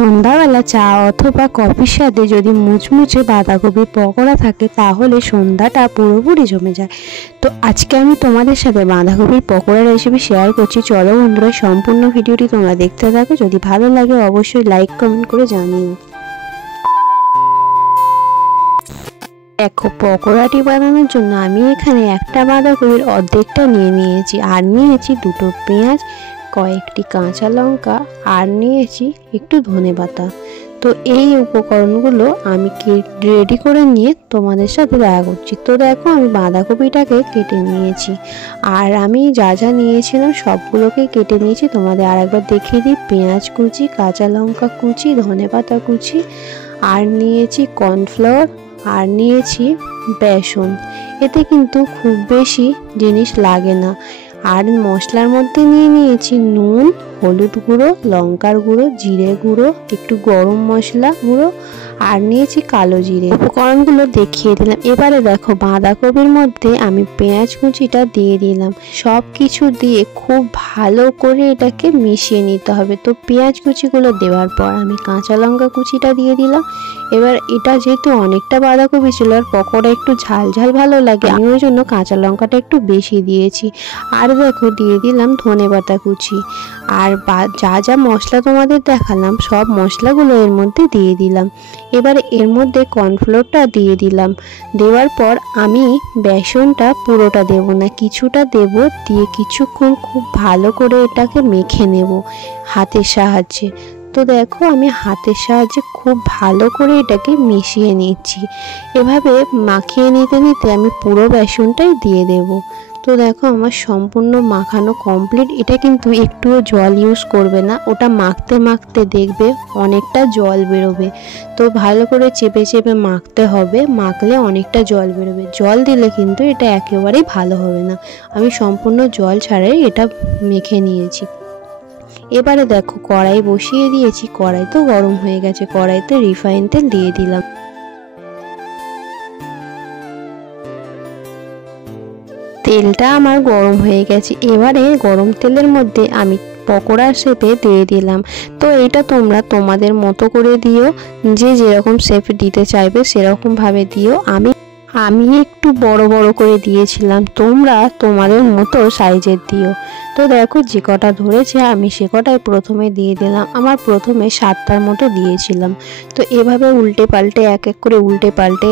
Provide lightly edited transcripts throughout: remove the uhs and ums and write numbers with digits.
সন্ধ্যাবেলা চা অথবা কফির সাথে যদি মুচমুচে বাঁধাকপির পকোড়া থাকে তাহলে সন্ধ্যাটা পুরোপুরি জমে যায়। তো আজকে আমি তোমাদের সাথে বাঁধাকপির পকোড়া রেসিপি শেয়ার করছি। চলো বন্ধুরা, সম্পূর্ণ ভিডিওটি তোমরা দেখতে থাকো। যদি ভালো লাগে অবশ্যই লাইক কমেন্ট করে জানিও। দেখো, পকোড়াটি বানানোর জন্য আমি এখানে একটা বাঁধাকপির অর্ধেকটা নিয়ে নিয়েছি, আর নিয়েছি দুটো পেঁয়াজ, কয়েকটি কাঁচা লঙ্কা, আর নিয়েছি একটু ধনেপাতা। তো এই উপকরণগুলো আমি রেডি করে নিয়ে তোমাদের সাথে দেখা করছি। তো দেখো, আমি বাঁধাকপিটাকে কেটে নিয়েছি, আর আমি যা যা নিয়েছিলাম সবগুলোকে কেটে নিয়েছি। তোমাদের আরেকবার দেখিয়ে দিই। পেঁয়াজ কুচি, কাঁচা লঙ্কা কুচি, ধনেপাতা কুচি, আর নিয়েছি কর্নফ্লাওয়ার, আর নিয়েছি বেসন। এতে কিন্তু খুব বেশি জিনিস লাগে না। আর মশলার মধ্যে নিয়ে নিয়েছি নুন, হলুদ গুঁড়ো, লঙ্কার গুঁড়ো, জিরে গুঁড়ো, একটু গরম মশলা গুঁড়ো, আর নিয়েছি কালো জিরে। উপকরণগুলো দেখিয়ে দিলাম। এবারে দেখো, বাঁধাকপির মধ্যে আমি পেঁয়াজ কুচিটা দিয়ে দিলাম। সব কিছু দিয়ে খুব ভালো করে এটাকে মিশিয়ে নিতে হবে। তো পেঁয়াজ কুচিগুলো দেওয়ার পর আমি কাঁচা লঙ্কা কুচিটা দিয়ে দিলাম। এবার এটা যেহেতু অনেকটা বাঁধাকপি ছিল, আর পকোড়া একটু ঝাল ঝাল ভালো লাগে, আমি ওই জন্য কাঁচা লঙ্কাটা একটু বেশি দিয়েছি। আর দেখো, দিয়ে দিলাম ধনেপাতা কুচি। আর যা যা মশলা তোমাদের দেখালাম সব মশলাগুলো এর মধ্যে দিয়ে দিলাম। এবারে এর মধ্যে কর্নফ্লোরটা দিয়ে দিলাম। দেওয়ার পর আমি বেসনটা পুরোটা দেব না, কিছুটা দেব, দিয়ে কিছুক্ষণ খুব ভালো করে এটাকে মেখে নেব হাতের সাহায্যে। তো দেখো, আমি হাতের সাহায্যে খুব ভালো করে এটাকে মিশিয়ে নিচ্ছি। এভাবে মাখিয়ে নিতে নিতে আমি পুরো বেসনটাই দিয়ে দেব। তো দেখো, আমার সম্পূর্ণ মাখানো কমপ্লিট। এটা কিন্তু একটুও জল ইউজ করবে না, ওটা মাখতে মাখতে দেখবে অনেকটা জল বেরোবে। তো ভালো করে চেপে চেপে মাখতে হবে, মাখলে অনেকটা জল বেরোবে। জল দিলে কিন্তু এটা একেবারেই ভালো হবে না। আমি সম্পূর্ণ জল ছাড়াই এটা মেখে নিয়েছি। এবারে দেখো, কড়াই বসিয়ে দিয়েছি। কড়াই তো গরম হয়ে গেছে, কড়াইতে রিফাইন তেল দিয়ে দিলাম। তেলটা আমার গরম হয়ে গেছে। এবারে গরম তেলের মধ্যে আমি পকোড়া শেপে দিয়ে দিলাম। তো এটা তোমরা তোমাদের মতো করে দিও, যে যেরকম শেপ দিতে চাইবে সেরকমভাবে দিও। আমি একটু বড় বড় করে দিয়েছিলাম, তোমরা তোমাদের মতো সাইজের দিও। তো দেখো, যে কটা ধরেছে আমি সে কটাই প্রথমে দিয়ে দিলাম। আমার প্রথমে 7টার মতো দিয়েছিলাম। তো এভাবে উল্টে পাল্টে এক এক করে উল্টে পাল্টে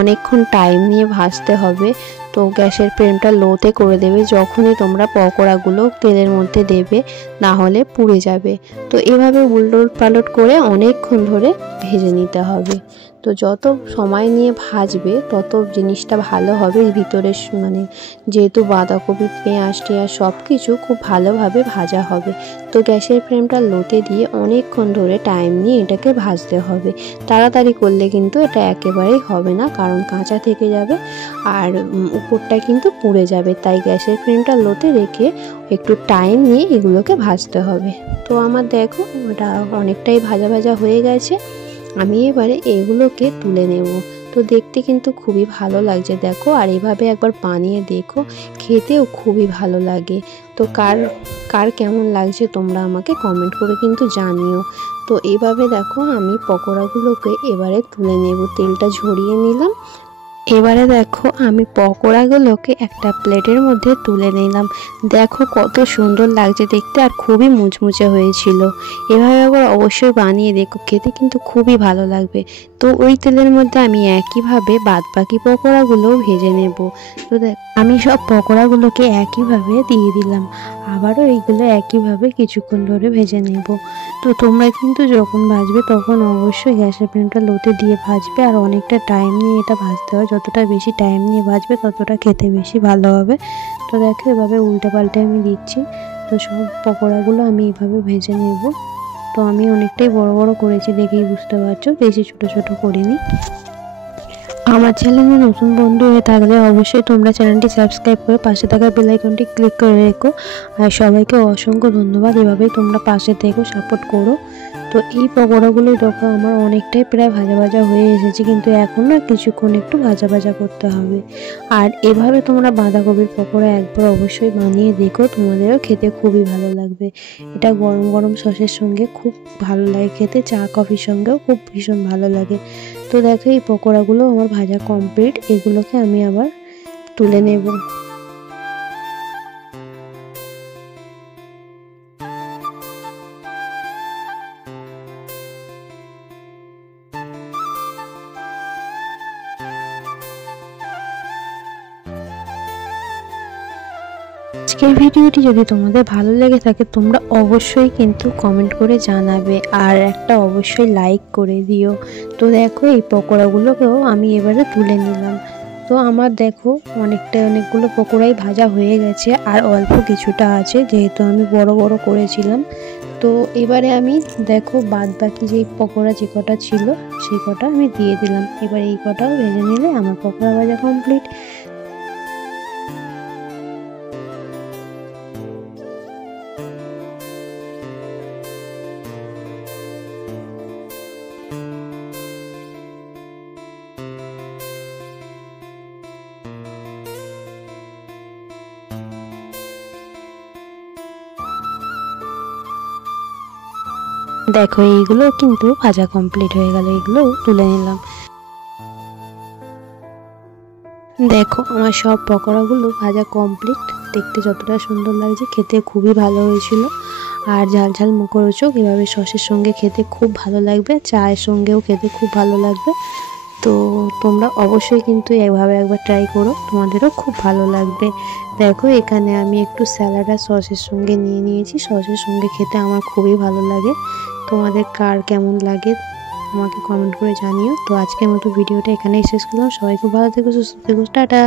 অনেকক্ষণ টাইম নিয়ে ভাজতে হবে। তো গ্যাসের ফ্লেমটা লোতে করে দেবে যখনই তোমরা পকোড়াগুলো তেলের মধ্যে দেবে, না হলে পুড়ে যাবে। তো এভাবে উলট পালট করে অনেকক্ষণ ধরে ভেজে নিতে হবে। তো যত সময় নিয়ে ভাজবে তত জিনিসটা ভালো হবে। ভিতরে যেহেতু বাঁধাকপি, পেঁয়াজ টেঁয়াজ সব কিছু খুব ভালোভাবে ভাজা হবে। তো গ্যাসের ফ্লেমটা লোতে দিয়ে অনেকক্ষণ ধরে টাইম নিয়ে এটাকে ভাজতে হবে। তাড়াতাড়ি করলে কিন্তু এটা একেবারেই হবে না, কারণ কাঁচা থেকে যাবে আর উপরটা কিন্তু পুড়ে যাবে। তাই গ্যাসের ফ্লেমটা লোতে রেখে একটু টাইম নিয়ে এগুলোকে ভাজতে হবে। তো আমার দেখো, ওটা অনেকটাই ভাজা ভাজা হয়ে গেছে। আমি এবারে এগুলোকে তুলে নেব। তো দেখতে কিন্তু খুবই ভালো লাগছে দেখো, আর এভাবে একবার বানিয়ে দেখো, খেতেও খুবই ভালো লাগে। তো কার কেমন লাগছে তোমরা আমাকে কমেন্ট করে কিন্তু জানিও। তো এইভাবে দেখো, আমি পকোড়াগুলোকে এবারে তুলে নেব। তেলটা ঝরিয়ে নিলাম। এবারে দেখো, আমি পকোড়াগুলোকে একটা প্লেটের মধ্যে তুলে নিলাম। দেখো কত সুন্দর লাগছে দেখতে, আর খুবই মুচমুচে হয়েছিল। এভাবে আবার অবশ্যই বানিয়ে দেখো, খেতে কিন্তু খুবই ভালো লাগবে। তো ওই তেলের মধ্যে আমি একইভাবে বাদবাকি পকোড়াগুলোও ভেজে নেব। তো আমি সব পকোড়াগুলোকে একইভাবে দিয়ে দিলাম। আবারও এইগুলো একইভাবে কিছুক্ষণ ধরে ভেজে নেব। তো তোমরা কিন্তু যখন ভাজবে তখন অবশ্যই গ্যাসের ফ্লেমটা লোতে দিয়ে ভাজবে, আর অনেকটা টাইম নিয়ে এটা ভাজতে হয়। যতটা বেশি টাইম নিয়ে ভাজবে ততটা খেতে বেশি ভালো হবে। তো দেখো, এভাবে উল্টে পাল্টে আমি দিচ্ছি। তো সব পকোড়াগুলো আমি এভাবে ভেজে নেব। তো আমি অনেকটাই বড় বড় করেছি, দেখেই বুঝতে পারছো, বেশি ছোট ছোট করিনি। আমার চ্যানেলে নতুন বন্ধু হয়ে থাকলে অবশ্যই তোমরা চ্যানেলটি সাবস্ক্রাইব করে পাশে থাকা বেল আইকনটি ক্লিক করে রেখো। আর সবাইকে অসংখ্য ধন্যবাদ, এভাবেই তোমরা পাশে থেকো, সাপোর্ট করো। তো তো এই পকোড়াগুলো দেখো আমার অনেকটাই প্রায় ভাজা ভাজা হয়ে এসেছে, কিন্তু এখন না কিছুক্ষণ একটু ভাজা ভাজা করতে হবে। আর এভাবে তোমরা বাঁধাকপির পকোড়া একবার অবশ্যই বানিয়ে দেখো, তোমাদেরও খেতে খুবই ভালো লাগবে। এটা গরম গরম সসের সঙ্গে খুব ভালো লাগে খেতে, চা কফির সঙ্গেও খুব ভীষণ ভালো লাগে। তো দেখো এই পকোড়াগুলো আমার ভাজা কমপ্লিট, এগুলোকে আমি আবার তুলে নেব। আজকের ভিডিওটি যদি তোমাদের ভালো লেগে থাকে তোমরা অবশ্যই কিন্তু কমেন্ট করে জানাবে, আর একটা অবশ্যই লাইক করে দিও। তো দেখো এই পকোড়াগুলোকেও আমি এবারে তুলে নিলাম। তো আমার দেখো অনেকগুলো পকোড়াই ভাজা হয়ে গেছে, আর অল্প কিছুটা আছে যেহেতু আমি বড় বড় করেছিলাম। তো এবারে আমি দেখো বাদ বাকি যেই পকোড়া যে কটা ছিল সেই কটা আমি দিয়ে দিলাম। এবার এই কটাও ভেজে নিলে আমার পকোড়া ভাজা কমপ্লিট। দেখো এইগুলো কিন্তু ভাজা কমপ্লিট হয়ে গেল, এগুলো তুলে নিলাম। দেখো আমার সব পকোড়াগুলো ভাজা কমপ্লিট, দেখতে যতটা সুন্দর লাগছে খেতে খুবই ভালো হয়েছিল। আর ঝাল ঝাল মুখরোচক, এভাবে সসের সঙ্গে খেতে খুব ভালো লাগবে, চায়ের সঙ্গেও খেতে খুব ভালো লাগবে। তো তোমরা অবশ্যই কিন্তু এভাবে একবার ট্রাই করো, তোমাদেরও খুব ভালো লাগবে। দেখো এখানে আমি একটু স্যালাড আর সসের সঙ্গে নিয়ে নিয়েছি, সসের সঙ্গে খেতে আমার খুবই ভালো লাগে। তোমাদের কার কেমন লাগে আমাকে কমেন্ট করে জানিও। তো আজকের মতো ভিডিওটা এখানেই শেষ করলাম। সবাই খুব ভালো থেকো, সুস্থ থেকো, টাটা।